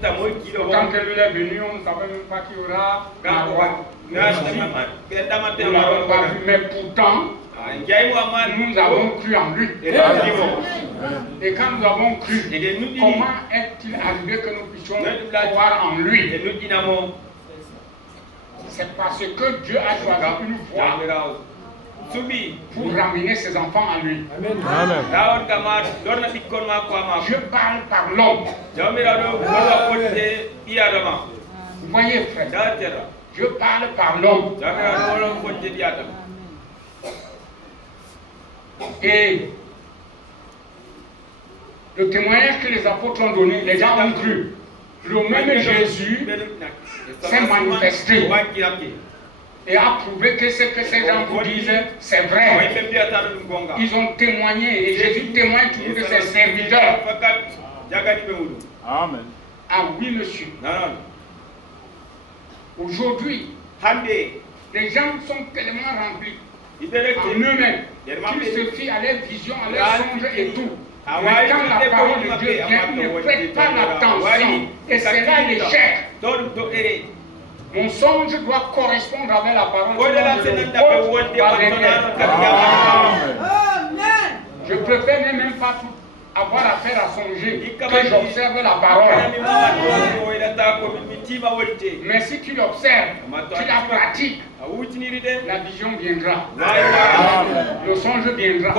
Quand elle est venue, on ne savait même pas qu'il y aura Marois. Nous n'avons pas vu, mais pourtant, nous avons cru en lui. Et quand nous avons cru, comment est-il arrivé que nous puissions croire en lui? C'est parce que Dieu a choisi une voie pour ramener ses enfants à lui. Amen. Je parle par l'homme. Vous voyez, frère, je parle par l'homme. Et le témoignage que les apôtres ont donné, les gens ont cru. Le même Jésus s'est manifesté et a prouvé que ce que ces gens vous disent, c'est vrai. Ils ont témoigné et Jésus témoigne toujours de ses serviteurs. Amen. Ah oui, monsieur. Aujourd'hui, les gens sont tellement remplis en eux-mêmes qu'ils se fient à leurs visions, à leurs songes et tout. Mais quand la parole de Dieu vient, ils ne prêtent pas l'attention. Et c'est là l'échec. Mon songe doit correspondre avec la parole de Dieu. Je préfère même pas avoir affaire à songer que j'observe la parole. Mais si tu l'observes, tu la pratiques, la vision viendra. Le songe viendra.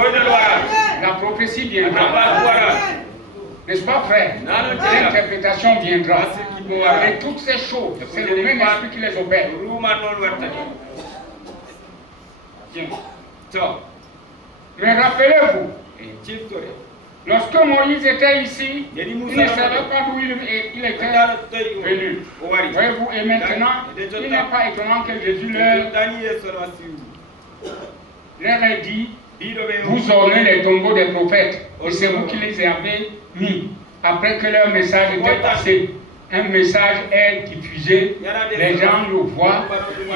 La prophétie viendra. N'est-ce pas, frère? L'interprétation viendra. Et toutes ces choses, c'est le même esprit qui les opère. Mais rappelez-vous, lorsque Moïse était ici, il ne savait pas d'où il était venu. Voyez-vous, et maintenant, il n'est pas étonnant que Jésus leur ait dit, vous ornez les tombeaux des prophètes, et c'est vous qui les avez mis, après que leur message était passé. Un message est diffusé, les gens le voient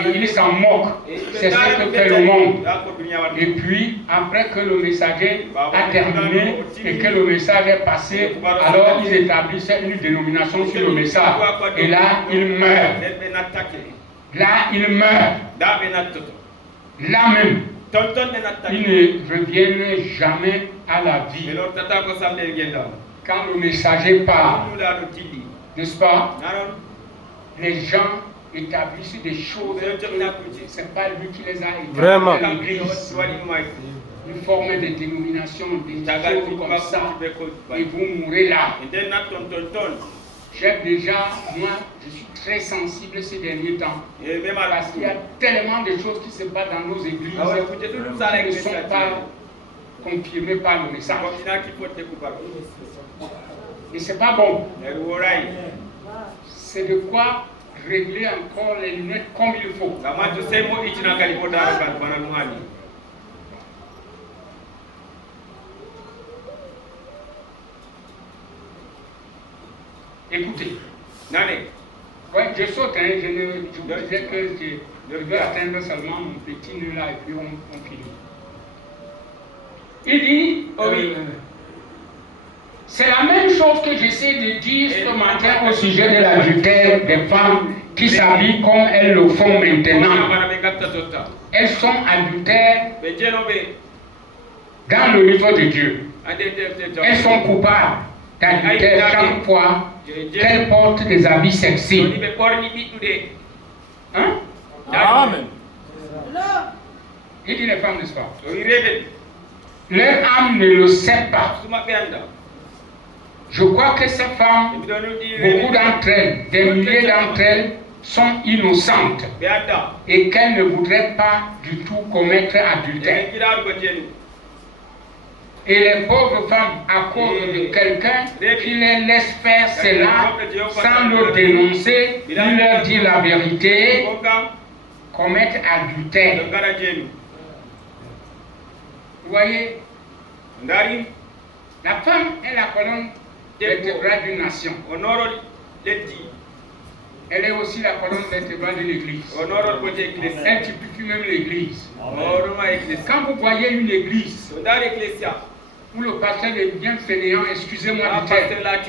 et ils s'en moquent. C'est ce que fait le monde. Et puis, après que le messager a terminé et que le message est passé, alors ils établissent une dénomination sur le message. Et là, ils meurent. Là, ils meurent. Là même, ils ne reviennent jamais à la vie. Quand le messager parle, n'est-ce pas? Les gens établissent des choses que ce n'est pas lui qui les a établies. Vraiment. L'Église. Ils forment des dénominations, des choses comme ça, et vous mourrez là. J'ai déjà, moi, je suis très sensible ces derniers temps, parce qu'il y a tellement de choses qui se passent dans nos églises qui ne sont pas confirmées par le message. Et c'est pas bon. C'est de quoi régler encore les lunettes comme il faut. Écoutez. Ouais, je saute, hein, je disais que je vais atteindre seulement mon petit nœud là et puis on finit. Il dit, c'est la même chose que j'essaie de dire ce matin au sujet de l'adultère des femmes qui s'habillent comme elles le font maintenant. Elles sont adultères dans le livre de Dieu. Elles sont coupables d'adultère chaque fois qu'elles portent des habits sexy. Hein? Amen. Il dit les femmes, n'est-ce pas? Leur âme ne le sait pas. Je crois que ces femmes, beaucoup d'entre elles, des milliers d'entre elles, sont innocentes et qu'elles ne voudraient pas du tout commettre adultère. Et les pauvres femmes, à cause de quelqu'un qui les laisse faire cela sans le dénoncer, ni leur dire la vérité, commettent adultère. Vous voyez, la femme est la colonne vertébrale d'une nation. Elle est aussi la colonne vertébrale de l'église. Elle typifie même l'église. Quand vous voyez une église où le pasteur devient fainéant, excusez-moi du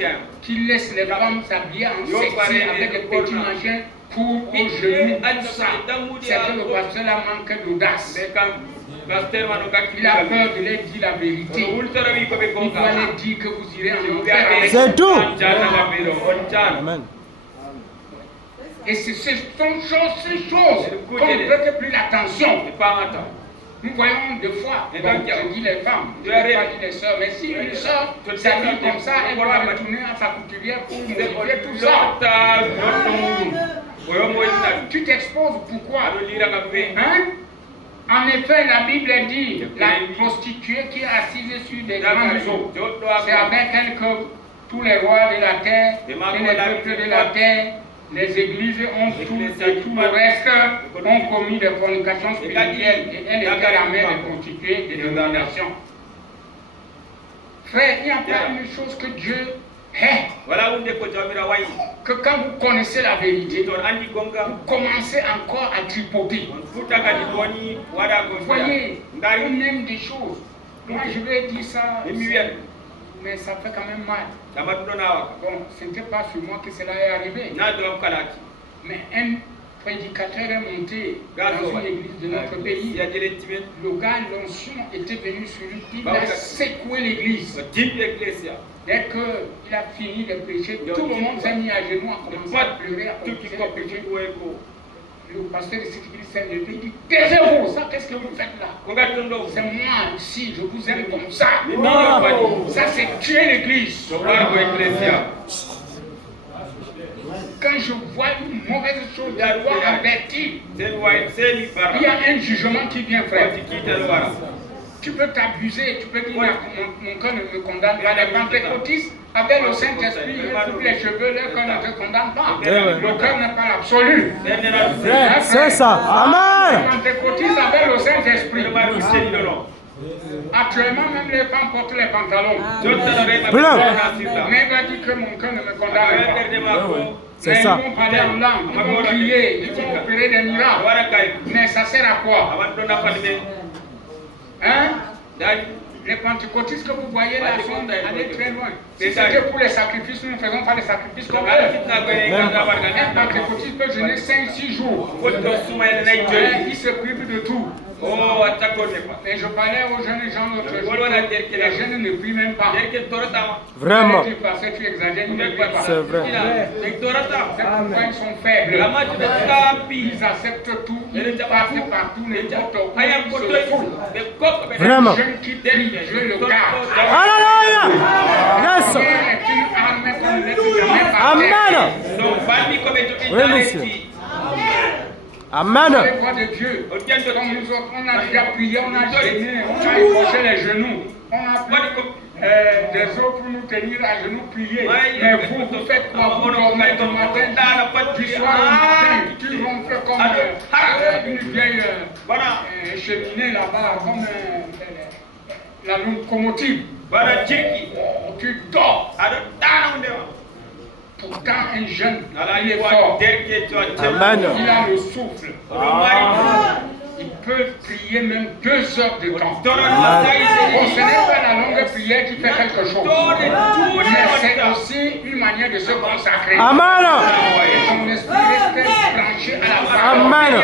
terme, qui laisse les femmes s'habiller en sexy avec des petits machins pour aux genoux, tout ça. C'est que le pasteur là manque d'audace. Il a peur de leur dire la vérité. Il doit leur dire que vous irez en enfer. C'est tout. Amen. Et ce sont ces choses qu'on ne prête plus l'attention. Nous voyons deux fois, je dis les femmes, je ne vais pas dire les sœurs, mais si une sœur s'habille comme ça, elle doit retourner à sa couturière pour modifier tout ça. Tu t'exposes pourquoi? Hein? En effet, la Bible dit, la prostituée qui est assise sur des grands eaux, c'est avec elle que tous les rois de la terre et les peuples de la terre, les églises ont tout le reste ont commis des fornications spirituelles et elle était la mère des prostituées des dénominations. Frère, il n'y a pas une chose que Dieu hait. Que quand vous connaissez la vérité, vous commencez encore à tripoter. Voyez, on aime des choses. Moi, je vais dire ça, mais ça fait quand même mal. Bon, ce n'était pas sur moi que cela est arrivé. Mais un prédicateur est monté dans une église de notre pays. Le gars, l'onction était venu sur lui, il a secoué l'église. Dès qu'il a fini de prêcher, tout le monde s'est mis à genoux, a commencé à pleurer, à prêcher. Le pasteur de cette église s'est levé, il dit, taisez-vous, ça qu'est-ce que vous faites là? C'est moi ici, je vous aime comme ça. Ça c'est tuer l'église. Quand je vois une mauvaise chose, je dois avertir. Il y a un jugement qui vient, frère. Tu peux t'abuser, tu peux dire mon cœur ne me condamne pas. Les pentecôtistes, avec le Saint-Esprit et tous les cheveux, leur cœur ne te condamne pas. Le cœur n'est pas l'absolu. C'est ça. Amen. Les pentecôtistes avec le Saint-Esprit. Actuellement, même les femmes portent les pantalons. Mais il va dire que mon cœur ne me condamne pas. C'est ça. Ils vont parler en langue, ils vont crier, ils vont opérer des miracles. Mais ça sert à quoi? Hein? Les pentecôtistes que vous voyez là sont allés très loin. Si c'était pour les sacrifices, nous ne faisons pas les sacrifices comme eux. Un pentecôtiste peut jeûner 5-6 jours. Il se prive de tout. Et je parlais aux jeunes gens l'autre jour. Les jeunes ne prient même pas. Vraiment. Parce que tu exagères, ils ne prient pas. C'est vrai. C'est pourquoi ils sont faibles. Ils acceptent tout, ils partent partout, n'importe où, ils se foutent. Vraiment. Les jeunes qui prient, Dieu le garde. Alléluia. Yes. C'est une arme qu'on ne laisse jamais partir. Amen. Oui, monsieur. Amen. Les voix de Dieu. Comme nous autres, on a déjà prié, on a gêné, on a écorché les genoux. On a pris des os pour nous tenir à genoux, prier. Mais vous faites quoi? Vous dormez du matin, du soir au matin, tu ronfles comme une vieille cheminée là-bas, comme la locomotive. Tu dors. Pourtant, un jeune, il est fort. Amen. Il a le souffle. Il peut prier même 2 heures de temps. Bon, ce n'est pas la longue prière qui fait quelque chose. Mais c'est aussi une manière de se consacrer. Amen. Et ton esprit reste branché à la parole. Amen.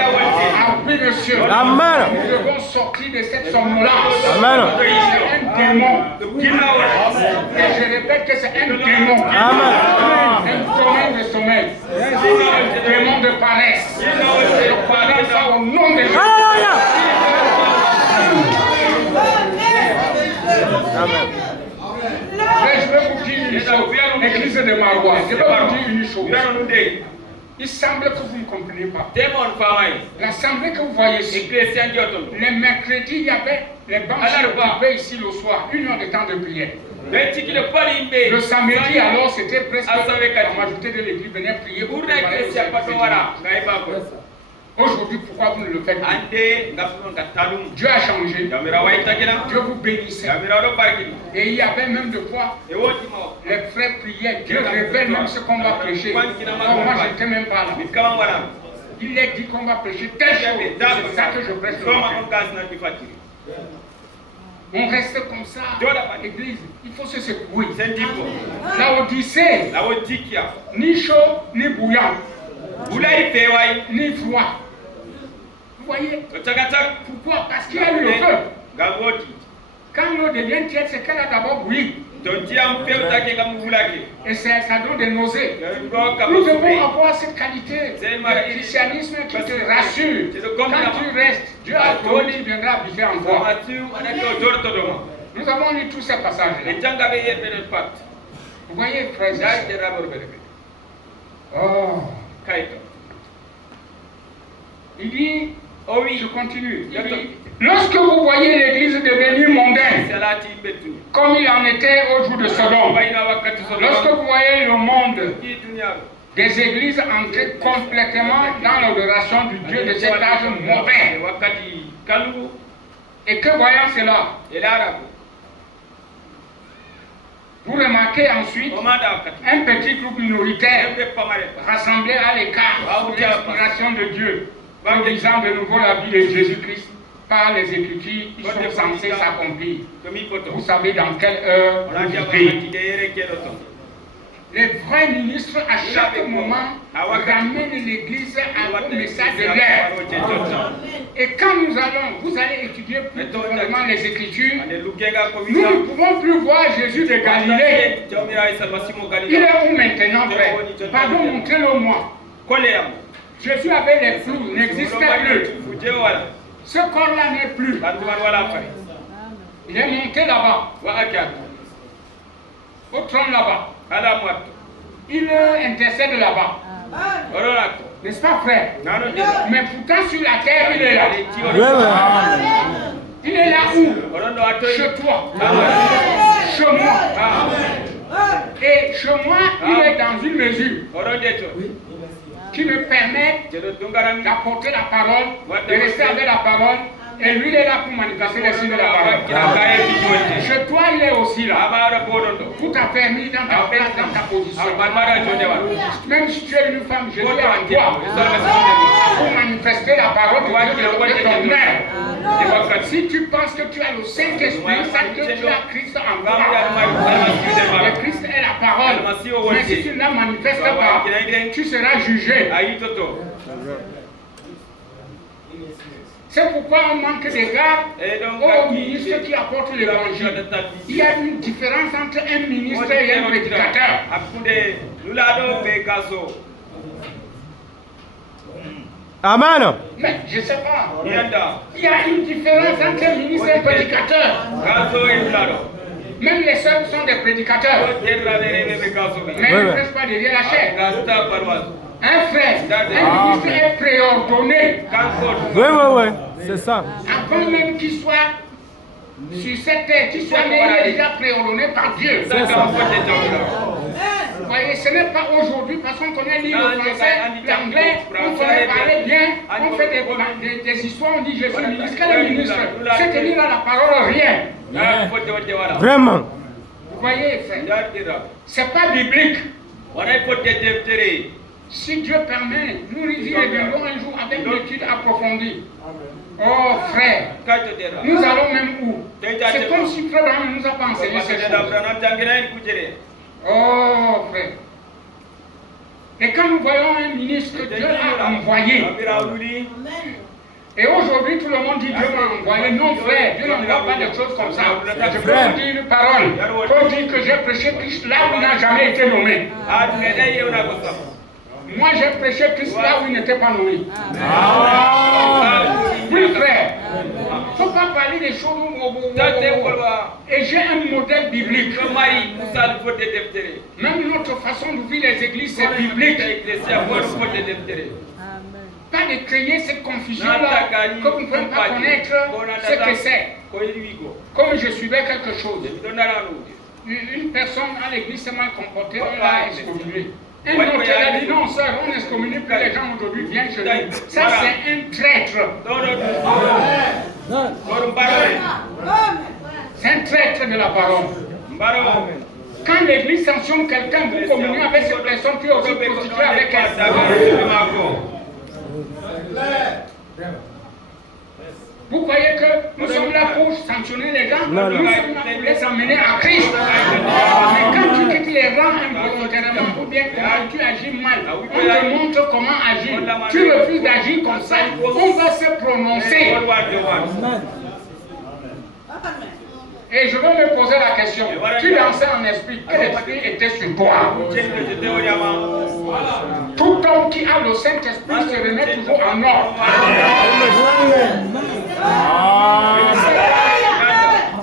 Ah oui, monsieur. Amen. Nous devons sortir de cette somnolence. Amen. C'est un démon. Et je répète que c'est un démon. Amen. Un démon de sommeil. Un démon de paresse. Je parle ça au nom de Jésus. Alléluia. Amen. Mais je vais vous dire une chose, l'église de Marois, je vais vous dire une chose. Il semble que vous ne comprenez pas. L'assemblée que vous voyez ici, les mercredis, il y avait les bancs occupés ici le soir, 1 heure de temps de prière. Le samedi, alors, c'était presque la majorité de l'église venait prier pour préparer le service. Aujourd'hui, pourquoi vous ne le faites pas? Dieu a changé. Dieu vous bénissait. Et il y avait même de quoi les frères priaient. Dieu révèle même ce qu'on va prêcher. Moi, je n'étais même pas là. Il est dit qu'on va prêcher telle chose. C'est ça que je prêche le matin. On reste comme ça. L'église, il faut se secouer. Sendiko. La Odyssée, Laodikia. ni chaud ni bouillant, Ulai pewai. ni froid. Vous voyez? Takatak. Pourquoi? Parce qu'il y a eu le feu. Gagoti. Quand l'eau devient tiède, c'est qu'elle a d'abord bouilli. Tonti am pewtake kamuvulake. Et ça donne des nausées. Nous Nous devons avoir cette qualité de christianisme qui te rassure. Quand tu restes, Dieu a promis qu'il viendra habiter en toi. Nous avons lu tous ces passages-là. Vous voyez, frères et sœurs. Oh. Il dit, oh oui, je continue. Il dit, lorsque vous voyez l'église devenue mondaine, comme il en était au jour de Sodome, lorsque vous voyez le monde des églises entrer complètement dans l'adoration du Dieu de cet âge mauvais, et que voyant cela, vous remarquez ensuite un petit groupe minoritaire rassemblé à l'écart sous l'inspiration de Dieu, produisant de nouveau la vie de Jésus-Christ par les Écritures qui sont censées s'accomplir. Vous savez dans quelle heure vous vivez. Les vrais ministres, à chaque moment, ramènent l'Église à un message de l'air. Et quand vous allez étudier plus profondément les Écritures, nous ne pouvons plus voir Jésus de Galilée. Il est où maintenant, frère? Pardon, montrez-le-moi. Jésus avec les flous n'existe plus. Ce corps-là n'est plus. Il est monté là-bas. Au trône là-bas. Il intercède là-bas. N'est-ce pas, frère? Mais pourtant sur la terre, il est là. Il est là où? Chez toi. Chez moi. Et chez moi, il est dans une mesure qui me permet d'apporter la parole, de rester avec la parole. Et lui, il est là pour manifester les signes de la parole. Chez toi, il est aussi là. Tout à fait mis dans ta place, dans ta position. Même si tu es une femme, Jésus est en toi. Pour manifester la parole de Dieu de ton mère. Si tu penses que tu as le Saint-Esprit, sache que tu as Christ en toi. Le Christ est la parole. Mais si tu ne la manifestes pas, tu seras jugé. C'est pourquoi on manque d'égard aux ministres qui apportent l'évangile. Il y a une différence entre un ministre et un prédicateur. Amen. Mais je ne sais pas. Il y a une différence entre un ministre et un prédicateur. Même les sœurs sont des prédicateurs. Mais ils ne prêchent pas derrière la chair. Un frère, un ministre est préordonné. Oui, c'est ça. Avant même qu'il soit sur cette terre, qu'il soit né, il est déjà préordonné par Dieu. C'est ça. Vous voyez, ce n'est pas aujourd'hui parce qu'on connaît lire le français, l'anglais, on connaît parler bien, on fait des histoires, on dit je suis ministre. Quel est le ministre? C'est tenir à la parole rien. Vraiment. Vous voyez, frère, c'est pas biblique. Si Dieu permet, nous y reviendrons un jour avec une étude approfondie. Oh frère, nous allons même où? C'est comme si frère Branham ne nous a pas enseigné ces choses. Oh frère. Et quand nous voyons un ministre que Dieu a envoyé, et aujourd'hui tout le monde dit Dieu m'a envoyé. Non frère, Dieu n'envoie pas des choses comme ça. Je peux vous dire une parole. Pour dire que j'ai prêché Christ là où il n'a jamais été nommé. Moi j'ai prêché Christ là où il n'était pas nommé. Oui frère, il ne faut pas parler des choses et j'ai un modèle biblique. Même notre façon d'ouvrir les églises c'est biblique. Pas de créer cette confusion-là que vous ne pouvez pas connaître ce que c'est. Comme je suivais quelque chose. Une personne à l'église s'est mal comportée, on l'a excommunié. Un autre a dit non, sœur, on excommunie plus les gens aujourd'hui viennent chez nous. Ça, c'est un traître. C'est un traître de la parole. Quand l'église sanctionne quelqu'un, vous communiez avec cette personne qui est aussi prostituée avec elle. Vous croyez que nous sommes là pour sanctionner les gens? Non, Nous non. sommes là pour les amener à Christ. Mais quand tu quittes les rangs involontairement ou bien quand tu agis mal, on te montre comment agir. Tu refuses d'agir comme ça, on va se prononcer. Et je vais me poser la question. Tu dansais en esprit, quel esprit était sur toi? Tout homme qui a le Saint-Esprit se remet toujours en ordre.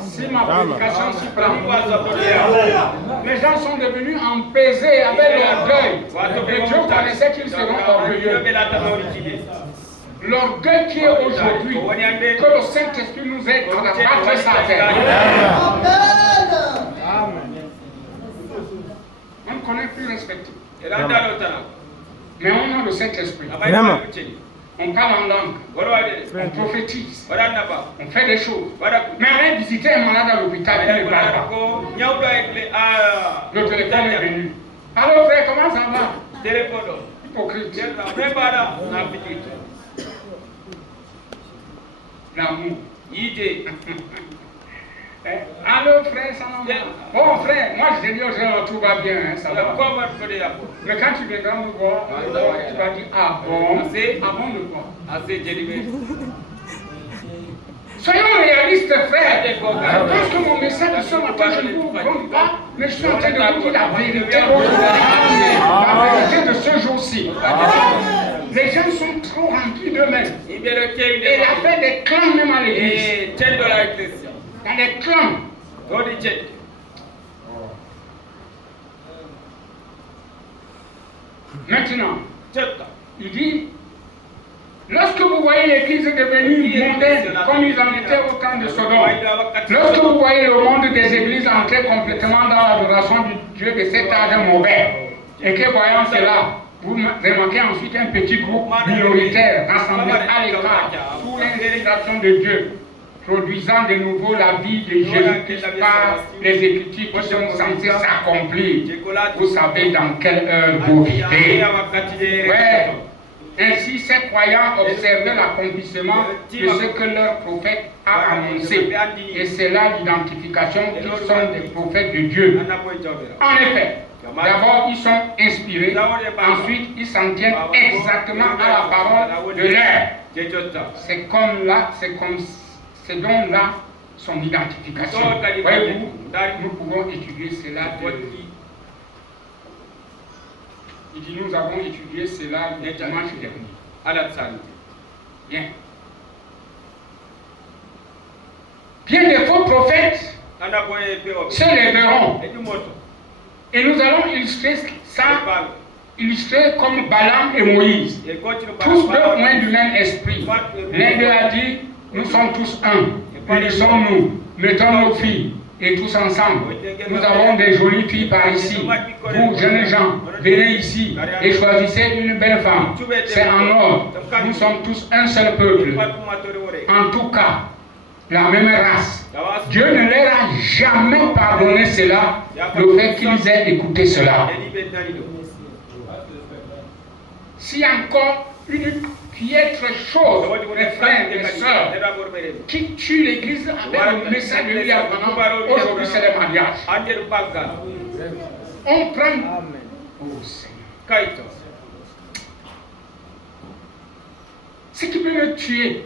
Si ma prédication s'y prend, les gens sont devenus empesés avec l'orgueil. Et Dieu connaissait qu'ils seront orgueilleux. L'orgueil qui est aujourd'hui, que le Saint-Esprit nous aide à battre sa terre. On ne connaît plus respecter. Mais on a le Saint-Esprit. Vraiment. On parle en langue, on prophétise, on fait des choses. Mais allez visiter un malade à l'hôpital, il ne parle pas. Le téléphone est venu. Allô frère, comment ça va? Hypocrite. L'amour. Allô frère, ça va? Bon frère, moi je dis aux gens, tout va bien, hein, ça va. Mais quand tu viendras nous voir, tu vas dire, ah bon, ah bon de quoi? Soyons réalistes frère. Parce que mon message de ce matin, je ne vous prends pas, mais je suis en train de vous dire la vérité aujourd'hui. La vérité de ce jour-ci. Les gens sont trop remplis d'eux-mêmes. Et il a fait des clans même à l'église. Dans les clans. Maintenant, il dit, lorsque vous voyez l'église devenue mondaine, comme ils en étaient au temps de Sodome, lorsque vous voyez le monde des églises entrer complètement dans l'adoration du Dieu de cet âge mauvais, et que voyant cela, vous remarquez ensuite un petit groupe minoritaire rassemblé à l'écart sous l'inspiration de Dieu, produisant de nouveau la vie de Jésus-Christ par les Écritures qui sont censées s'accomplir. Vous savez dans quelle heure vous vivez. Ouais. Ainsi, ces croyants observaient l'accomplissement de ce que leur prophète a annoncé. Et c'est là l'identification qu'ils sont des prophètes de Dieu. En effet, d'abord, ils sont inspirés. Ensuite, ils s'en tiennent exactement à la parole de l'air. C'est comme là, c'est donc là son identification. Voyez-vous, nous pouvons étudier cela. Il dit, nous avons étudié cela le dimanche dernier. Bien. Bien des faux prophètes se lèveront. Et nous allons illustrer ça, illustrer comme Balaam et Moïse. Tous deux ont du même esprit. L'un d'eux a dit, nous sommes tous un. Unissons-nous, mettons nos filles. Et tous ensemble, nous avons des jolies filles par ici. Vous, jeunes gens, venez ici et choisissez une belle femme. C'est en ordre. Nous sommes tous un seul peuple. En tout cas, la même race. Dieu ne leur a jamais pardonné cela, le fait qu'ils aient écouté cela. Si encore une piètre chose, mes frères et mes soeurs, qui tue l'église avec le message de William Branham, aujourd'hui c'est le mariage. On prend. Oh Seigneur. Ce qui peut me tuer,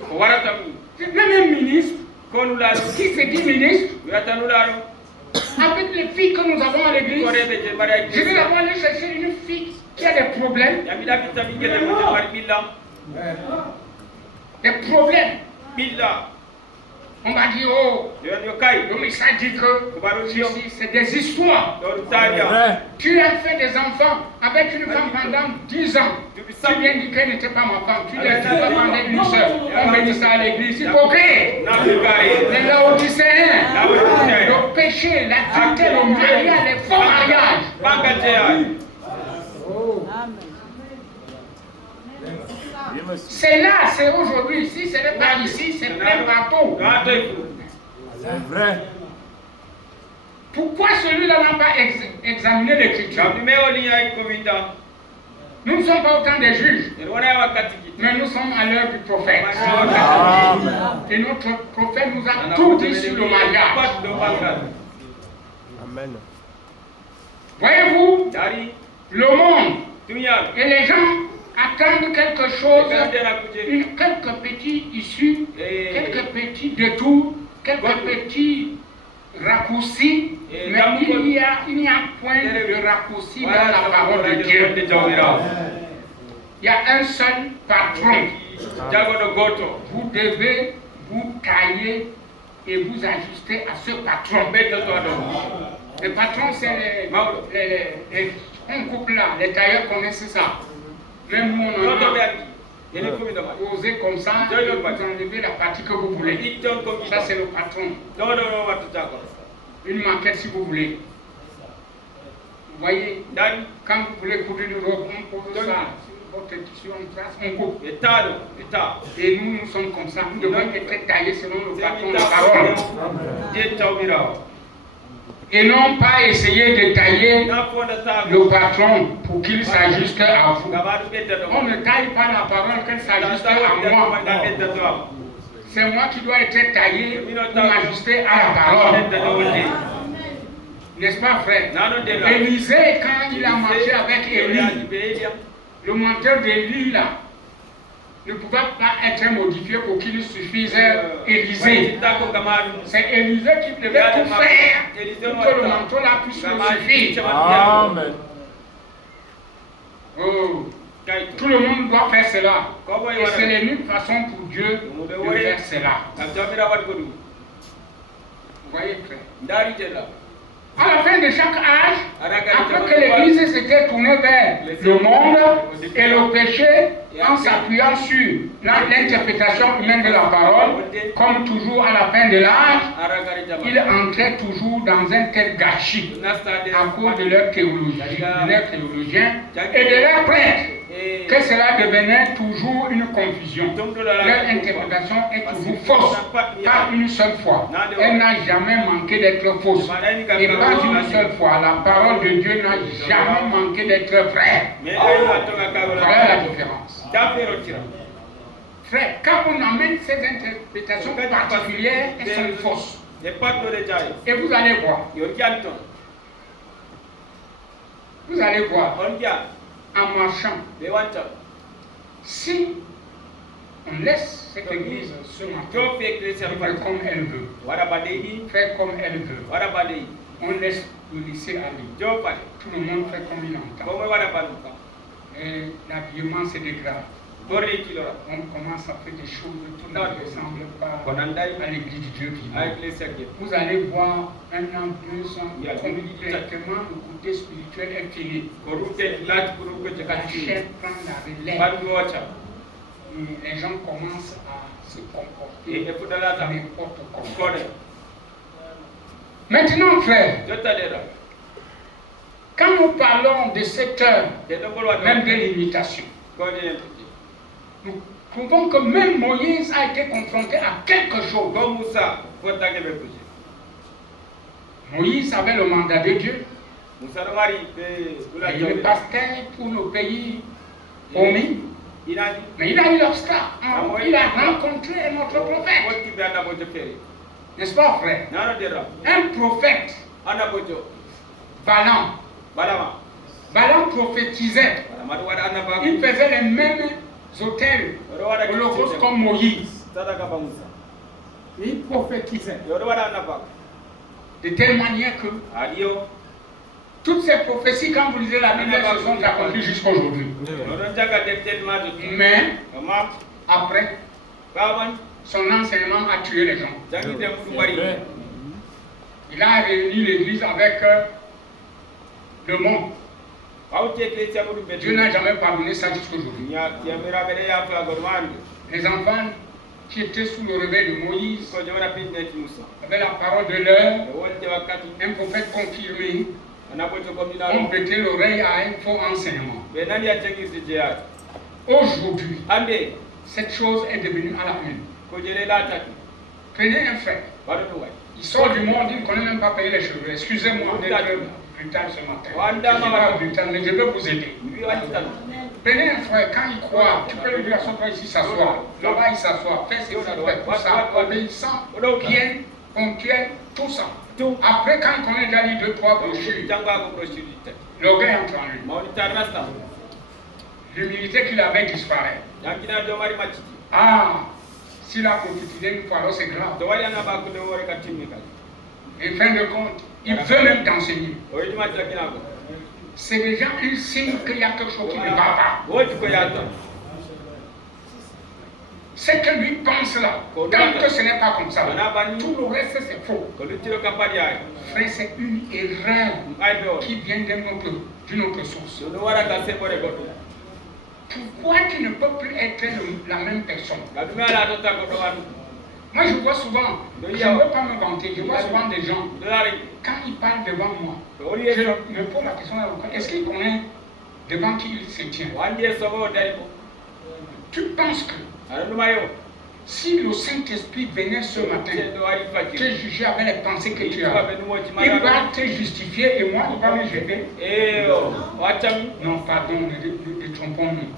même un ministre qui se dit ministre, avec les filles que nous avons à l'église, je vais d'abord aller chercher une fille qui a des problèmes. Des problèmes. On va dire, oh, le message dit que c'est des histoires. Tu as fait des enfants avec une femme pendant 10 ans. Tu viens dire qu'elle n'était pas ma femme. Tu l'as dit pas pendant une seule. On bénit ça à l'église. Hypocrite. Les Laodicéens. Le péché, l'adultère, le mariage, les faux mariages. C'est là, c'est aujourd'hui. Si ce n'est pas ici, c'est plein partout. C'est vrai. Pourquoi celui-là n'a pas examiné l'écriture? Nous ne sommes pas autant des juges, wana ya wakati kiti mais nous sommes à l'heure du prophète. Amen. Et notre prophète nous a tout dit sur le mariage. Amen. Voyez-vous, dari le monde dunia et les gens attendent quelque chose, quelques petits issues, quelques petits détours, quelques petits raccourcis, mais il n'y a point de raccourci dans la parole de Dieu. Il y a un seul patron. Vous devez vous tailler et vous ajuster à ce patron. Le patron, c'est un couple là, les tailleurs connaissent ça. Même nous, on a posé comme ça, et vous enlevez la partie que vous voulez. Ça, c'est le patron. Une maquette si vous voulez. Vous voyez, quand vous voulez coudre une robe, on pose ça. Votre tissu, on trace, on coupe. Et nous, nous sommes comme ça. Nous devons être taillés selon le patron de la parole. Et non pas essayer de tailler le patron pour qu'il s'ajuste à vous. On ne taille pas la parole qu'elle s'ajuste à moi. C'est moi qui dois être taillé pour m'ajuster à la parole. N'est-ce pas, frère? Élisée, quand il a marché avec Élie, le menteur d'Élie là ne pouvait pas être modifié pour qu'il suffise Élisée. C'est Élisée qui devait tout faire pour que le manteau là puisse le suffire. Amen. Oh. Tout le monde doit faire cela. Et c'est l'unique façon pour Dieu de faire cela. Vous voyez, frère? À la fin de chaque âge, après que l'Église s'était tournée vers le monde et le péché, en s'appuyant sur l'interprétation humaine de la parole, comme toujours à la fin de l'âge, il entrait toujours dans un tel gâchis à cause de leur théologie, de leurs théologiens et de leurs prêtres, que cela devenait toujours une confusion. Leur interprétation est toujours fausse, pas une seule fois. Elle n'a jamais manqué d'être fausse. Et pas une seule fois. La parole de Dieu n'a jamais manqué d'être vraie. Voilà la différence. Frère, quand on amène ces interprétations particulières, elles sont fausses. Et vous allez voir. Vous allez voir. En marchant, si on laisse cette église ce matin faire comme elle veut, faire comme elle veut, on laisse le lycée aller. Tout le monde fait comme il entend. Et l'habillement se dégrade. On commence à faire des choses tout ne ressemble pas à l'église de Dieu vivant. Vous allez voir un an, 2 ans, complètement le côté spirituel est fini. La chair prend la relève. Et les gens commencent à se comporter n'importe comment. Maintenant, frère, quand nous parlons de cette heure, même de l'imitation, nous trouvons que même Moïse a été confronté à quelque chose. Moïse avait le mandat de Dieu. Il est pasteur pour le pays promis. Mais il a eu l'obstacle. Il a rencontré notre prophète. N'est-ce pas, frère? Un prophète, Balaam prophétisait. Il faisait les mêmes hôtels, holocaustes comme Moïse. Il prophétisait. De telle manière que toutes ces prophéties, quand vous lisez la Bible, se sont accomplies jusqu'à aujourd'hui. Mais après, son enseignement a tué les gens. Il a réuni l'église avec le monde. Dieu n'a jamais pardonné ça jusqu'à aujourd'hui. Les enfants qui étaient sous le réveil de Moïse avaient la parole de l'heure, un prophète confirmé. On prêtait l'oreille à un faux enseignement. Aujourd'hui, cette chose est devenue à la une. Prenez un frère, il sort du monde, il ne connaît même pas payer les cheveux. Excusez-moi d'être brutal ce matin. Je ne suis pas brutal, mais je veux vous aider. Prenez un frère, quand il croit, tu peux lui dire, assois-toi ici, s'asseoir. Là-bas, il s'assoit. Fais ce qu'il fait, tout ça, obéissant, bien, ponctuel, tout ça. Après, quand il connaît déjà les 2-3 brochures, l'orgueil entre en lui. L'humilité qu'il avait disparaît. Ah, s'il a prophétisé une fois, alors c'est grave. Et fin de compte, il veut même t'enseigner. C'est déjà un signe qu'il y a quelque chose qui ne va pas. C'est que lui pense là. Tant que ce n'est pas comme ça, tout le reste c'est faux. Frère, c'est une erreur qui vient d'une autre source. Pourquoi tu ne peux plus être la même personne? Moi je vois souvent, je ne veux pas me vanter, je vois souvent des gens, quand ils parlent devant moi, je me pose la question, est-ce qu'ils connaissent devant qui il se tient? Tu penses que si le Saint-Esprit venait ce matin te juger avec les pensées que tu as, il va te justifier et moi il va me jeter? Non, pardon, ne trompons-nous.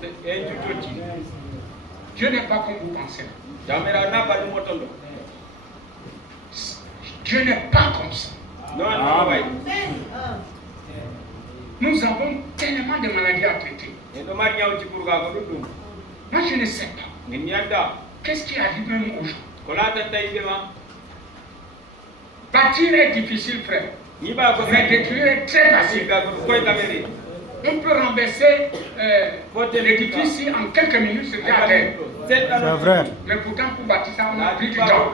Dieu n'est pas comme vous pensez. Dieu n'est pas comme ça. Nous avons tellement de maladies à traiter. Moi je ne sais pas. Qu'est-ce qui arrive même aux gens? Bâtir est difficile, frère. Mais détruire est très facile. On peut renverser l'édifice en quelques minutes, c'est déjà terre. C'est vrai. Mais pourtant, pour bâtir ça, on a pris du temps.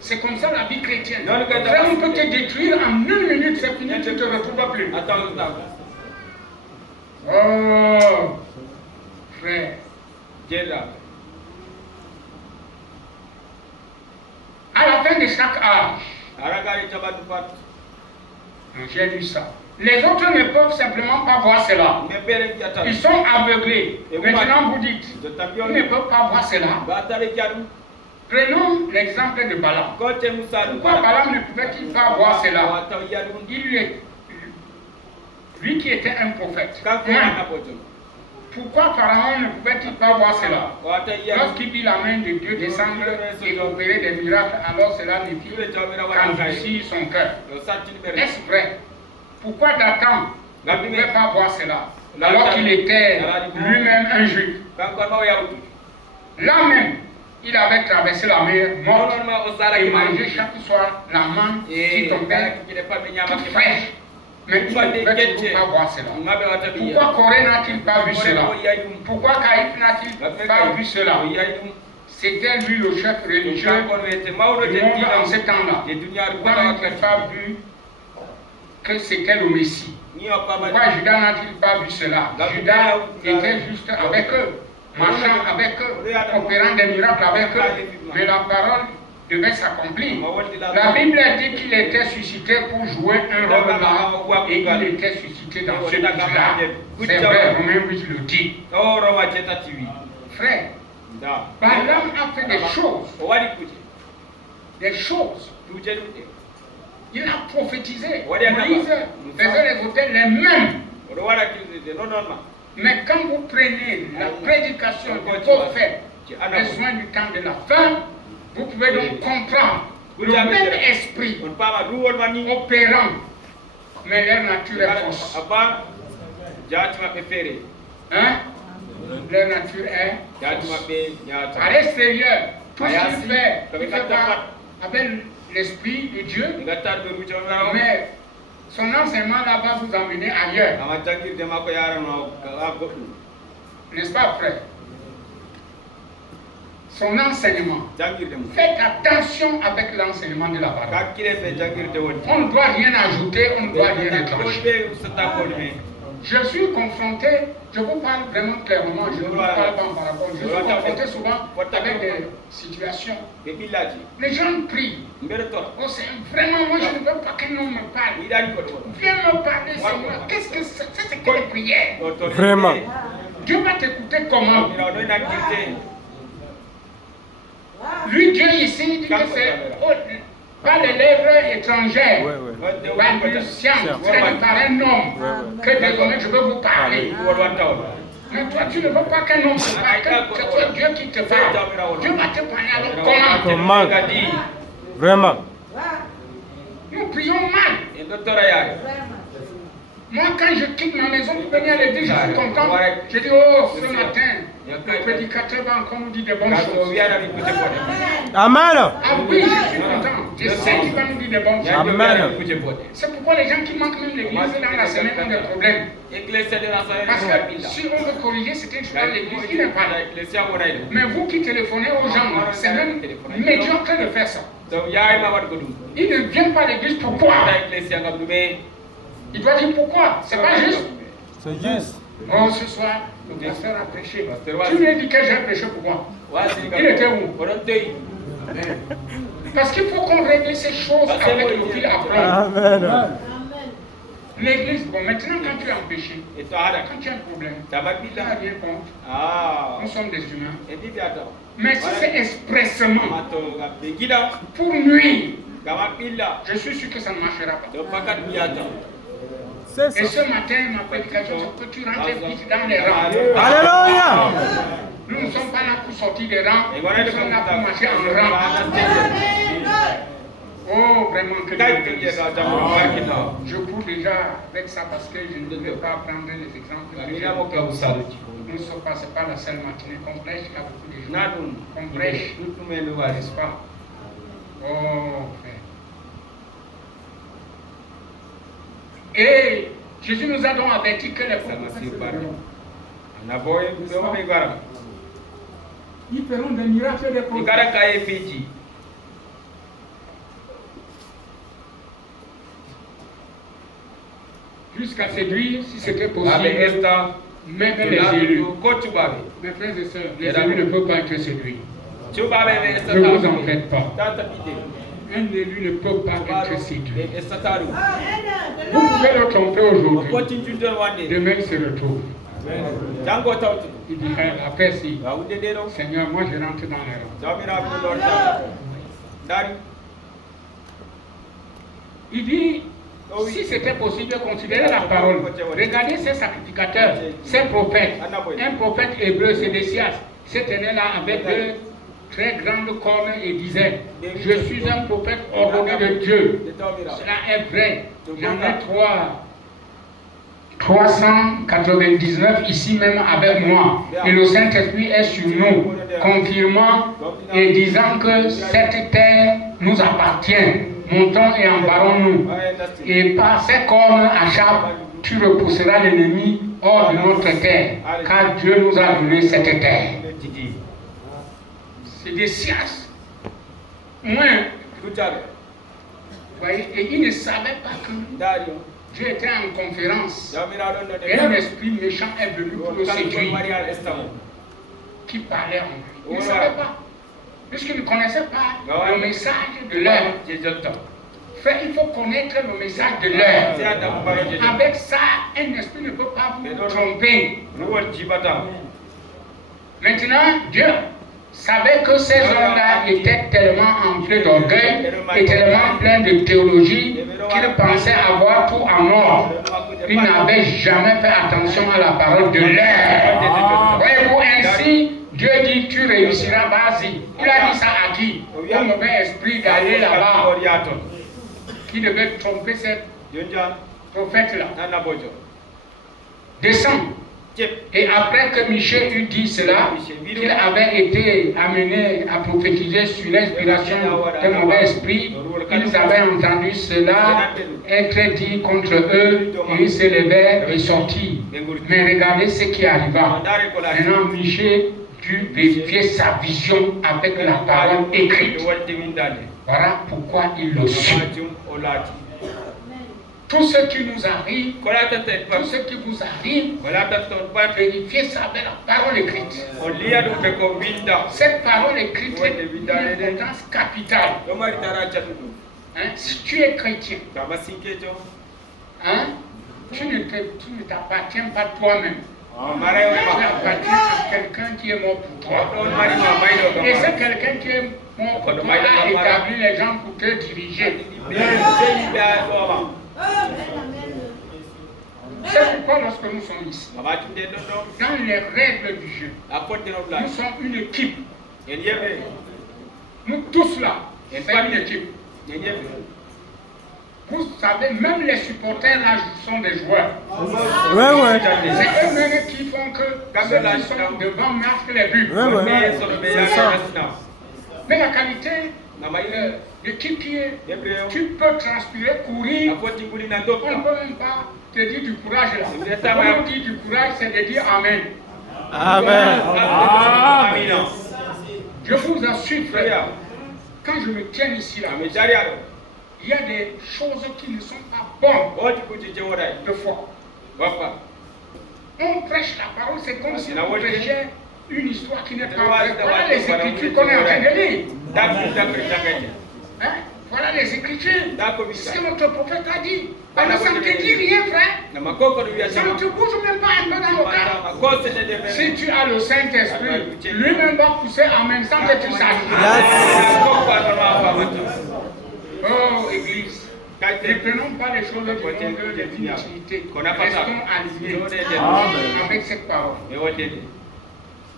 C'est comme ça la vie chrétienne. Frère, on peut te détruire en 1 minute, c'est fini, tu ne te retrouves plus. Oh, frère. À la fin de chaque âge, j'ai lu ça. Les autres ne peuvent simplement pas voir cela. Ils sont aveuglés. Maintenant vous dites, ils ne peuvent pas voir cela. Prenons l'exemple de Balaam. Pourquoi Balaam ne pouvait-il pas voir cela? Lui qui était un prophète. Pourquoi Pharaon ne pouvait-il pas voir cela? Lorsqu'il vit la main de Dieu descendre et opérer des miracles, alors cela ne fit qu'endurcir son cœur. Est-ce vrai? Pourquoi Dathan ne pouvait pas voir cela alors qu'il était lui-même un juif? Là même, il avait traversé la mer morte et mangé chaque soir la manne qui tombait toute fraîche. Mais il ne pouvait toujours pas voir cela. Pourquoi Corée n'a-t-il pas vu cela? Pourquoi Caïphe n'a-t-il pas vu cela? C'était lui le chef religieux du monde en ce temps-là. Pourquoi n'a-t-il pas vu que c'était le Messie? Pourquoi Judas n'a-t-il pas vu cela? Judas était juste avec eux, marchant avec eux, opérant des miracles avec eux, mais la parole devait s'accomplir. La Bible dit qu'il était suscité pour jouer un rôle là, et il était suscité dans ce but-là. C'est vrai, Romain 8 le dit. Frère, Balaam a fait des choses. Des choses. Il a prophétisé. Moïse faisait les hôtels les mêmes. Mais quand vous prenez la prédication du prophète, besoin du temps de la fin, vous pouvez donc comprendre le même esprit opérant, mais leur nature est fausse. Hein? Leur nature est fausse. À l'extérieur, tout ce qu'il fait, il fait pas avec l'esprit de Dieu, mais son enseignement là va vous emmener ailleurs. N'est-ce pas, frère? Son enseignement. Faites attention avec l'enseignement de la parole. On ne doit rien ajouter, on ne doit rien retrancher. Je suis confronté, je vous parle vraiment clairement, je ne vous parle pas en parabole. Je suis confronté souvent avec des situations. Les gens prient. Oh, c'est vraiment, moi je ne veux pas qu'un homme me parle. Viens me parler, Seigneur. Qu'est-ce que c'est? C'est que les prières. Vraiment. Dieu va t'écouter comment? Lui, Dieu ici, dit que c'est Par les lèvres étrangères, Ouais, par une science, par un homme, que désormais je veux vous parler. Mais toi, tu ne veux pas qu'un homme te parle, que ce soit Dieu qui te parle. Dieu va te parler alors comment? Vraiment. Nous prions mal. Moi, quand je quitte ma maison pour venir à l'église, je suis content. Je dis, oh, ce matin, le prédicateur va encore nous dire des bonnes choses. Amen. Ah oui, je suis content. Je sais qu'il va nous dire des bonnes choses. Amen. C'est pourquoi les gens qui manquent même l'église dans la semaine ont des problèmes. Parce que si on veut corriger certaines choses dans l'église, il n'est pas là. Mais vous qui téléphonez aux gens, c'est même médiocre de faire ça. Il ne vient pas à l'église, pourquoi? Il doit dire pourquoi. C'est pas juste. C'est juste. Oh, ce soir, le pasteur a prêché. Tu lui as dit que j'ai prêché pourquoi? Il était où? Parce qu'il faut qu'on règle ces choses avec le fil à prendre. Amen. L'église, bon, maintenant quand tu es empêché, quand tu as un problème, tu n'as rien contre. Nous sommes des humains. Mais si c'est expressément pour nuire, je suis sûr que ça ne marchera pas. C'est Et ça. ce matin, ma prédication, c'est que tu rentres vite dans les rangs. Alléluia. Nous ne sommes pas là pour sortir des rangs, nous sommes là pour marcher en rang. Oh, vraiment que Dieu bénisse. Je cours déjà avec ça parce que je ne vais pas prendre les exemples. Nous ne sommes pas, c'est pas la seule matinée qu'on prêche, il y a beaucoup de jours qu'on prêche, n'est-ce pas? Oh, frère. Et Jésus nous a donc averti que les pauvres ils feront des miracles et des prodiges. Jusqu'à séduire, si c'était possible, même les élus. Mes frères et sœurs, les élus ne peuvent pas être séduits. Ne vous en faites pas. Un élu ne peut pas être séduit. Vous pouvez le tromper aujourd'hui. Demain, il se retrouve. Il dit, après si, Seigneur, moi je rentre dans les rangs. Il dit, si c'était possible de considérer la parole, regardez ces sacrificateurs, ces prophètes. Un prophète hébreu, Sédécias, s'était là avec deux très grandes cornes et disait, je suis un prophète ordonné de Dieu. Cela est vrai. J'en ai 399 ici même avec moi. Et le Saint-Esprit est sur nous, confirmant et disant que cette terre nous appartient. Montons et embarrons-nous. Et par ces cornes à chape, tu repousseras l'ennemi hors de notre terre, car Dieu nous a donné cette terre. C'est des sciences. Moi, voyez, et il ne savait pas que Dieu était en conférence. Et un esprit méchant est venu pour le séduire, qui parlait en lui. Il ne savait pas. Puisqu'il ne connaissait pas le message de l'heure. Il faut connaître le message de l'heure. Avec ça, un esprit ne peut pas vous tromper. Maintenant, Dieu savait que ces hommes-là étaient tellement enflés d'orgueil et tellement pleins de théologie qu'ils pensaient avoir tout en ordre. Ils n'avaient jamais fait attention à la parole de l'heure. Voyez-vous, ainsi, Dieu dit, tu réussiras, vas-y. Il a dit ça à qui? Au mauvais esprit d'aller là-bas, qui devait tromper ces prophètes-là. Descends. Et après que Michel eut dit cela, qu'il avait été amené à prophétiser sur l'inspiration d'un mauvais esprit, ils avaient entendu cela être dit contre eux, et ils se levèrent et sortirent. Mais regardez ce qui arriva. Maintenant, Michel dut vérifier sa vision avec la parole écrite. Voilà pourquoi il le sut. Tout ce qui nous arrive, tout ce qui vous arrive, vérifiez ça avec la parole écrite. Cette parole écrite est d'une importance capitale. Hein? Si tu es chrétien, hein? Tu ne t'appartiens pas toi-même. Tu as battu quelqu'un qui est mort pour toi. Et c'est quelqu'un qui est mort pour toi a établi les gens pour te diriger. C'est pourquoi lorsque nous sommes ici, dans les règles du jeu, nous sommes une équipe. Nous tous là, c'est une équipe. Vous savez, même les supporters là sont des joueurs. Ouais. C'est eux-mêmes qui font que ceux qui sont devant marquent les buts. Ouais. C'est ça. Mais la qualité, l'équipe qui est, tu peux transpirer, courir. On ne peut même pas te dire du courage là. Quand on dit du courage, c'est de dire Amen. Amen. Je vous assure, frère, quand je me tiens ici là, il y a des choses qui ne sont pas bonnes de foi. On prêche la parole, c'est comme si on prêchait une histoire qui n'est pas vraie. Voilà les écritures qu'on est en train de lire. Hein? Voilà les écritures. C'est ce que notre prophète a dit. Alors ça ne te dit rien, frère. Ça ne te bouge même pas un peu dans le cœur. Si tu as le Saint-Esprit, lui-même va pousser en même temps que tu saches. Oh, Église, ne prenons pas les choses du monde de l'inutilité. Restons alignés avec cette parole.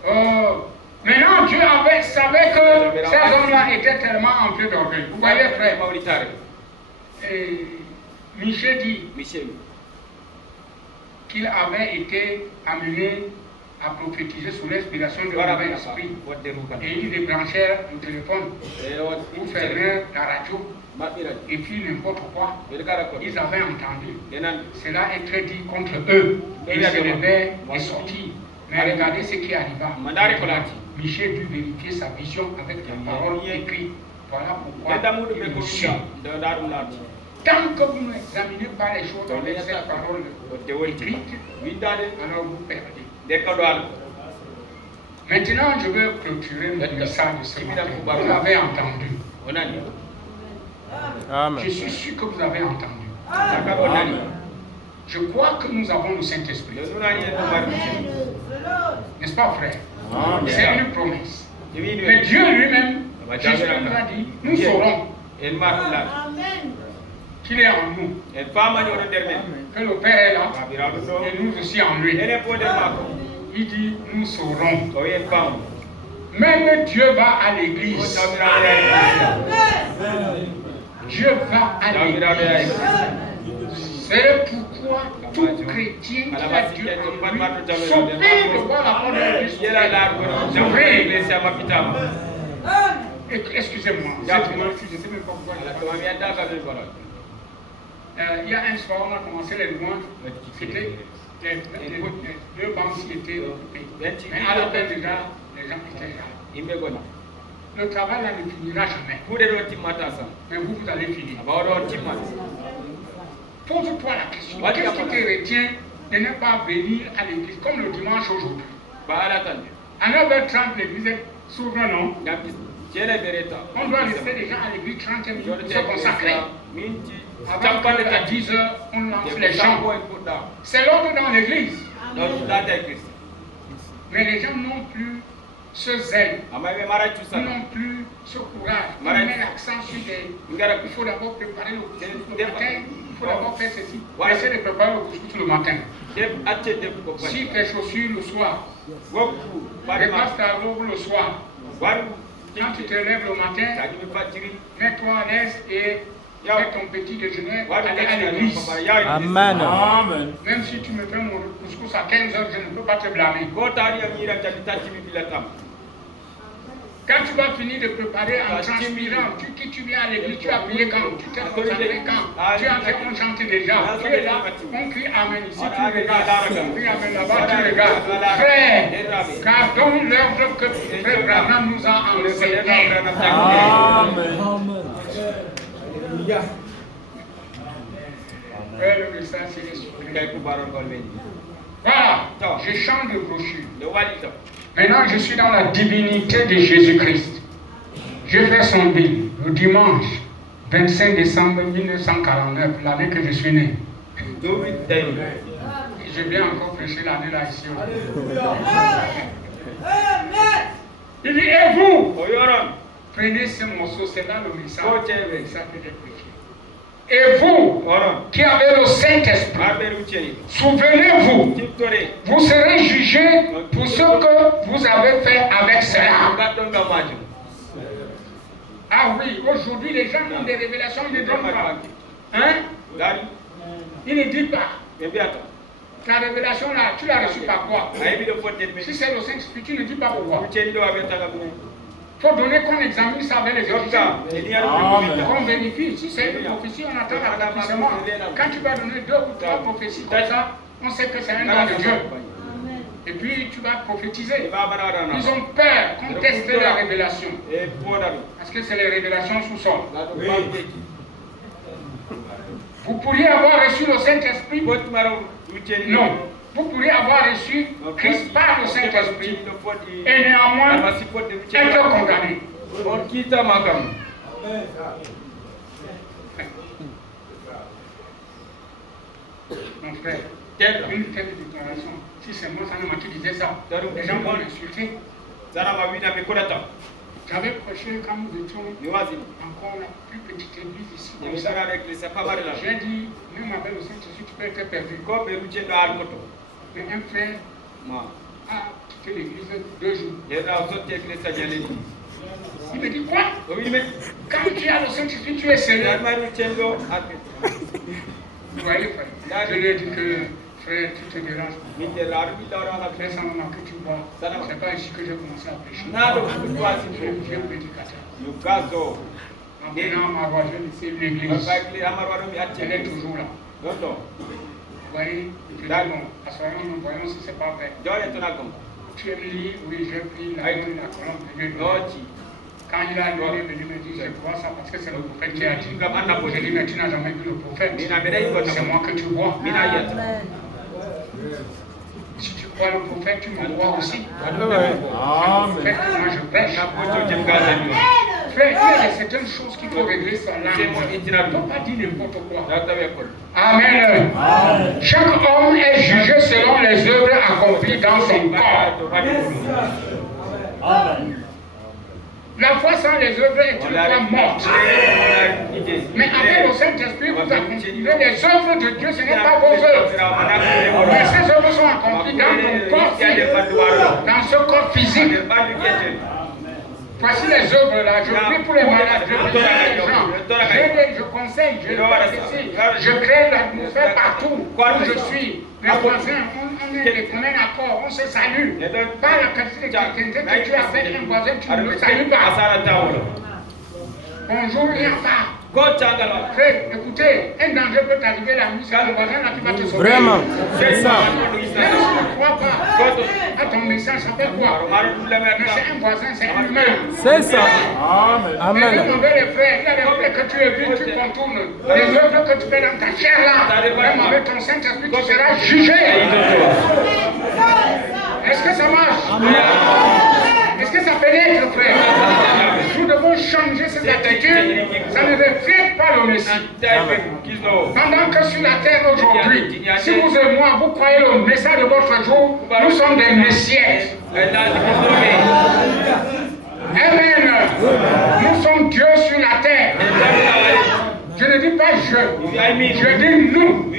Oh, maintenant Dieu savait que ces hommes-là étaient tellement emplis d'orgueil. Vous voyez, frère, Michel dit qu'il avait été amené à prophétiser sous l'inspiration de l'Esprit. Et ils débranchèrent le téléphone ou fermèrent la radio. Et puis n'importe quoi, ils avaient entendu. Cela est très dit contre eux. Et ils se levèrent et sortirent. Mais regardez ce qui arriva. Michel dut vérifier sa vision avec la parole écrite. Voilà pourquoi il nous suit. Tant que vous n'examinez pas les choses dans cette parole écrite, alors vous perdez. Maintenant, je veux clôturer mon message de ce matin. Vous l'avez entendu. Amen. Je suis sûr que vous avez entendu. Je crois que nous avons le Saint-Esprit. N'est-ce pas, frère? C'est une promesse. Mais Dieu lui-même, Jésus nous a dit, nous saurons qu'il est en nous. Que le Père est là et nous aussi en lui. Il dit, nous saurons. Même Dieu va à l'église. Dieu va à l'église. C'est pourquoi tout chrétien qui a Dieu en lui s'offre de voir la parole de Christ. Excusez-moi, je ne sais même pas pourquoi il y a un soir, on a commencé les louanges. C'était les deux banques qui étaient occupées. Mais à la fin déjà, les gens étaient là. Le travail là ne finira jamais. Mais vous, vous allez finir. Pose-toi la question. Qu'est-ce qui te retient de ne pas venir à l'église comme le dimanche aujourd'hui? À 9h30, l'église est s'ouvre, non? On doit rester déjà à l'église 30 minutes pour se consacrer. Avant qu'à 10h, on lance les chants. C'est l'ordre dans l'église. Mais les gens n'ont plus ce zèle, n'ont plus ce courage. On met l'accent sur des... Il faut d'abord préparer le matin, il faut d'abord faire ceci. Essayer de préparer le couscous le matin. Si tes chaussures le soir, repasse ta robe le soir. Quand tu te lèves le matin, mets-toi à l'aise et fais ton petit déjeuner, aller à l'église. Amen. Même si tu me fais mon couscous à 15h, je ne peux pas te blâmer. Quand tu vas finir de préparer en transpirant, tu viens à l'église, tu as prié quand, tu t'es concentré quand, tu as fait, on chante déjà, tu es là, on crie Amen ici, tu regardes, on crie Amen là-bas, tu regardes. Frère, gardons l'œuvre que Frère Branham nous a enseignée. Amen. Le message, c'est les suppliants. Voilà, je change de brochure. Maintenant, je suis dans la divinité de Jésus-Christ. Je fais son bill le dimanche 25 décembre 1949, l'année que je suis né. Je viens encore prêcher l'année là ici. Il dit, et vous, prenez ce morceau, c'est là le message. C'est ça que j'ai prêché. Et vous, qui avez le Saint-Esprit, souvenez-vous, vous serez jugés pour ce que vous avez fait avec cela. Ah oui, aujourd'hui les gens ont des révélations, ils ne donnent pas. Hein? Ils ne disent pas. Ta révélation là, tu l'as reçue par quoi? Si c'est le Saint-Esprit, tu ne dis pas pourquoi. Il faut donner qu'on examine ça avec les Écritures. On vérifie. Si c'est une prophétie, on attend l'accomplissement. Quand tu vas donner 2 ou 3 prophéties comme ça, on sait que c'est un don de Dieu. Et puis tu vas prophétiser. Ils ont peur qu'on teste la révélation. Parce que c'est les révélations sous-sol. Vous pourriez avoir reçu le Saint-Esprit. Non. Vous pourriez avoir reçu Christ par le Saint-Esprit et néanmoins être condamné. Mon frère, une telle déclaration, si c'est moi, ça ne m'a qui disait ça, les gens vont m'insulter. J'avais prêché quand nous étions encore la plus petite église ici. J'ai dit, même avec le Saint-Esprit, tu peux être perdu. Mais un frère a quitté l'église 2 jours. Il me dit quoi? Quand tu as le Saint-Esprit, tu es sérieux. Vous voyez, frère, je lui ai dit que, frère, tu te déranges. Frère, ça m'a que tu vois. C'est pas ici que j'ai commencé à prêcher. Je suis un prédicateur. En venant à ma voisine ici, l'église, elle est toujours là. Vous voyez, je dis bon, assoyons-nous, voyons si c'est pas vrai. Tu aimes lire? Oui, j'ai pris la colonne de Dieu. Quand il a lu, il me dit, je vois ça parce que c'est le prophète qui a dit. J'ai dit, mais tu n'as jamais vu le prophète. C'est moi que tu vois. Si tu crois le prophète, tu me vois aussi. Le prophète, moi je prêche. Frère, il y a certaines choses qu'il faut régler sur l'âme. Il ne faut pas dire n'importe quoi. Amen. Chaque homme est jugé selon les œuvres accomplies dans son corps. Amen. La foi sans les œuvres est une foi morte. Mais avec le Saint-Esprit, vous accomplissez les œuvres de Dieu, ce n'est pas vos œuvres. Mais ces œuvres sont accomplies dans ton corps physique, dans ce corps physique. Voici les œuvres là, je prie pour les malades, je prie pour les gens, je conseille, je crée l'atmosphère partout où je suis. Les voisins, on est de commun accord, on se salue. Pas la qualité de chrétienté que tu as avec un voisin, tu ne le salues pas. Bonjour, il y a pas. Frère, écoutez, un danger peut t'arriver la nuit, c'est le voisin là qui va te sauver. Vraiment, c'est ça. Même si tu ne crois pas à ton message, ça fait quoi? Mais c'est un voisin, c'est un humain. C'est ça. Amen. Même avec les frères, il y a des frères que tu évites, tu contournes. Les œuvres que tu fais dans ta chair là, même avec ton Saint-Esprit, tu seras jugé. Est-ce que ça marche? Est-ce que ça pénètre, frère? Nous devons changer cette attitude. Ça ne reflète pas le Messie. Pendant que sur la terre aujourd'hui, si vous et moi, vous croyez le message de votre jour, nous sommes des messieurs. Amen. Nous sommes Dieu sur la terre. Je ne dis pas je dis nous.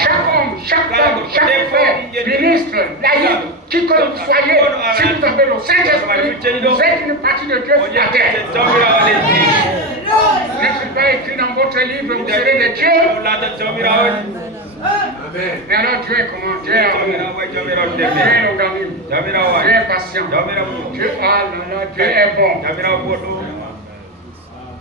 Chaque homme, chaque femme, chaque frère, ministre, laïc, qui que vous soyez, si vous avez le Saint-Esprit, vous êtes une partie de Dieu sur la terre. N'est-ce pas écrit dans votre livre, vous serez des dieux? Mais alors Dieu est comment? Dieu est amour. Dieu est longanime. Dieu est patient. Dieu est bon.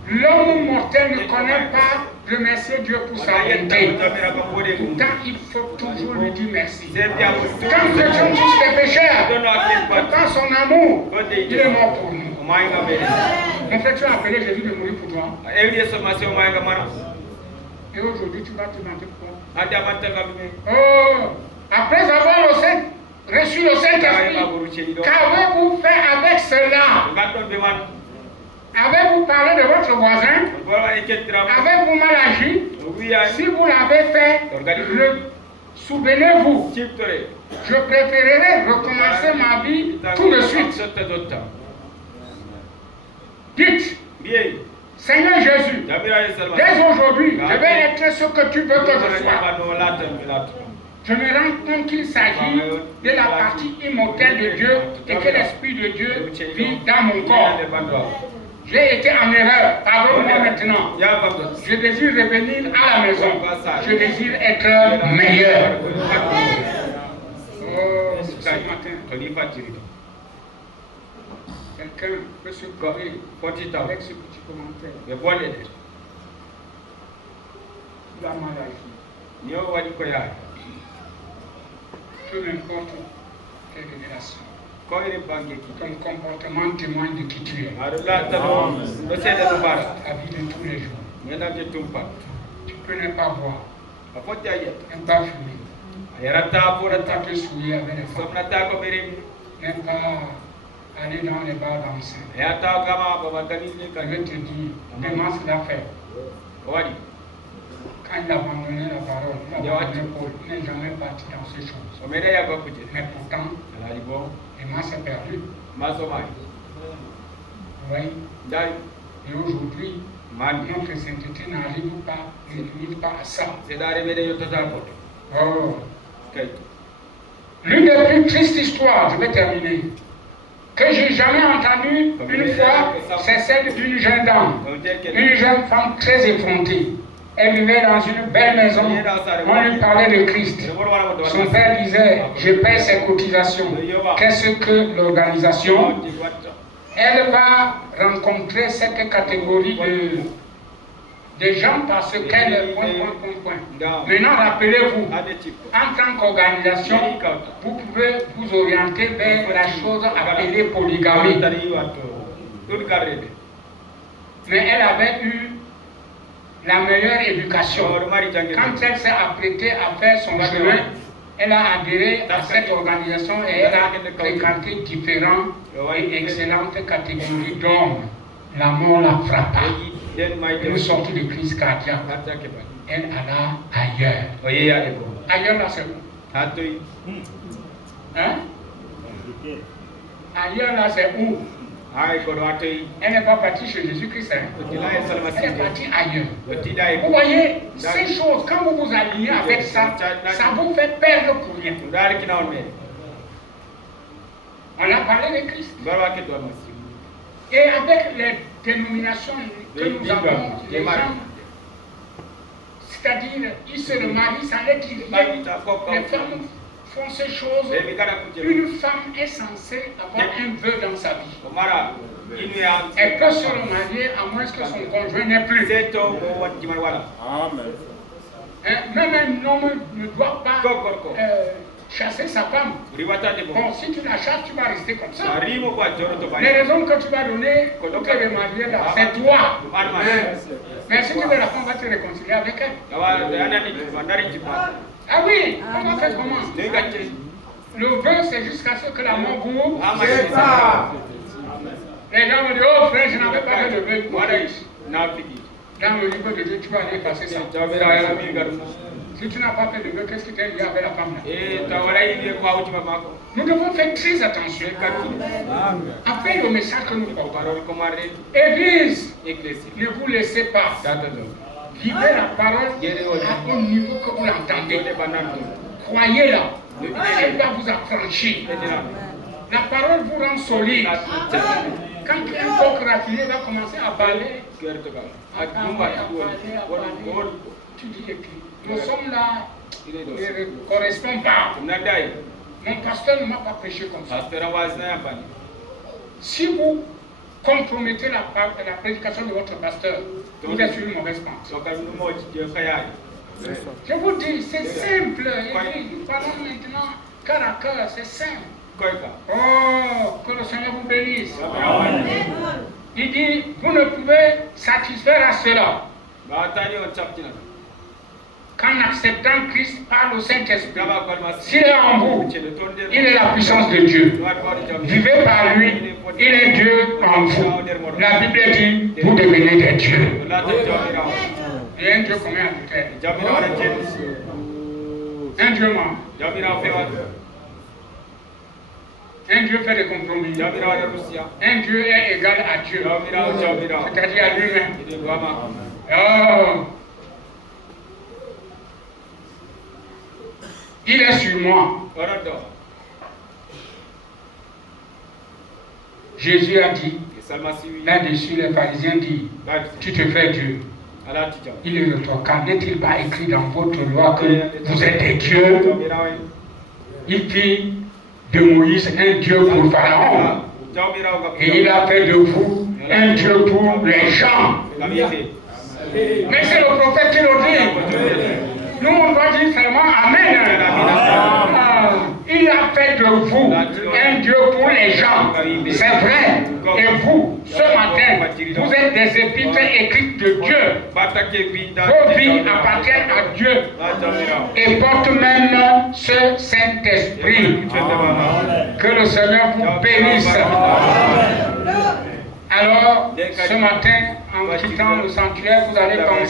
L'homme mortel ne connaît pas remercier Dieu pour sa bonté. Pourtant, il faut toujours lui dire merci. Quand nous étions tous des pécheurs, pourtant son amour, il est mort pour nous. Mon frère, tu as appelé Jésus de mourir pour toi. Et aujourd'hui, tu vas te demander quoi? Oh, après avoir reçu le Saint-Esprit, qu'avez-vous fait avec cela? Avez-vous parlé de votre voisin? Avez-vous mal agi? Si vous l'avez fait, Souvenez-vous, Chiptore. je préférerais recommencer ma vie tout de suite. Dites, Bien. Seigneur Jésus, Jamira Salma. dès aujourd'hui, je vais être ce que tu veux que je sois. sois. Je me rends compte qu'il s'agit de la partie immortelle de Dieu et que l'Esprit de Dieu vit dans mon corps. J'ai été en erreur, pardonne-moi maintenant. Je désire revenir à la maison. Je désire être meilleur. Oh, ce matin, quelqu'un peut se corriger avec ce petit commentaire. Tu as mal à ici. Peu m'importe quelle révélation. Ton comportement témoigne de qui tu es. La vie de tous les jours. Tu peux ne pas voir, ne pas fumer, ne pas te souiller avec les femmes, ne pas aller dans les bars danser. Je vais te dire, Démas l'a fait. Quand il a abandonné la parole, il a abandonné Paul, il n'est jamais parti dans ces choses. Mais pourtant, Démas s'est perdu. Oui. Et aujourd'hui, notre sainteté n'arrive pas, ne limite pas à ça. Oh. L'une des plus tristes histoires, je vais terminer, que j'ai jamais entendue une fois, c'est celle d'une jeune dame, une jeune femme très effrontée. Elle vivait dans une belle maison, on lui parlait de Christ. Son père disait, je paie ses cotisations. Qu'est-ce que l'organisation? Elle va rencontrer cette catégorie de gens parce qu'elle... Maintenant, rappelez-vous, en tant qu'organisation, vous pouvez vous orienter vers la chose appelée polygamie. Mais elle avait eu la meilleure éducation. Quand elle s'est apprêtée à faire son chemin, elle a adhéré à cette organisation et elle a fréquenté différentes et excellentes catégories d'hommes. La mort la frappa. Une sortie de crise cardiaque. Elle alla ailleurs. Ailleurs là c'est où? Hein? Ailleurs là c'est où? Elle n'est pas partie chez Jésus-Christ. Elle est partie ailleurs. Vous voyez, ces choses, quand vous vous alignez avec ça, ça vous fait perdre pour rien. On a parlé de Christ. Et avec les dénominations que nous avons, les gens, c'est-à-dire, ils se remarient sans être liés. Les femmes font ces choses. Une femme est censée avoir un vœu dans sa vie. Elle peut se remarier à moins que son conjoint n'ait plus. Même un homme ne doit pas chasser sa femme. Bon, si tu la chasses, tu vas rester comme ça. Les raisons que tu vas donner pour te remarier là, c'est toi. Mais si tu veux la femme, va te réconcilier avec elle. Ah oui, on va faire comment? Le vœu, c'est jusqu'à ce que la mort vous... Les gens vont dire, oh frère, je n'avais pas fait de vœu. Dans le livre de Dieu, tu vas aller passer ça. Si tu n'as pas fait de vœu, qu'est-ce qui t'est lié avec la femme là? Nous devons faire très attention. Après le message que nous portons, Église, ne vous laissez pas. Vivez la parole à un niveau que vous l'entendez. Croyez-la. Elle va vous affranchir. La parole vous rend solide. Quand un coq raffiné va commencer à parler, tu dis que nous sommes là, il ne correspond pas. Mon pasteur ne m'a pas prêché comme ça. Si vous compromettez la prédication de votre pasteur, vous êtes sur une mauvaise pente. Je vous dis, c'est simple. Nous parlons maintenant cœur à cœur, c'est simple. Oh, que le Seigneur vous bénisse. Il dit, vous ne pouvez satisfaire à cela qu'en acceptant Christ par le Saint-Esprit. S'il est en vous, il est la puissance de Dieu. Vivez par lui, il est Dieu en vous. La Bible dit, vous devenez des dieux. Il y a un Dieu commun à terre. Un Dieu ment. Jamira fewa. Un Dieu fait des compromis. Jamira wa Russia. Un Dieu est égal à Dieu. Jamira. C'est-à-dire à lui-même. Ide duama. Oh. Il est sur moi. Orodo. Jésus a dit, Salmasiwi. là-dessus les pharisiens disent, tu te fais Dieu. Ala tijam. Il est retoquant. N'est-il pas écrit dans votre loi que vous êtes des dieux? Jamira wa. Il fit de Moïse un Dieu pour Pharaon. Jamira wa. Et il a fait de vous un Dieu pour les gens. Kamiyete. Mais c'est le prophète qui le dit. Nous, on doit dire seulement Amen. Ah, il a fait de vous un Dieu pour les gens. C'est vrai. Et vous, ce matin, vous êtes des épîtres écrites de Dieu. Vos vies appartiennent à Dieu et portent même ce Saint-Esprit. Que le Seigneur vous bénisse. Alors, ce matin, en quittant le sanctuaire, vous allez penser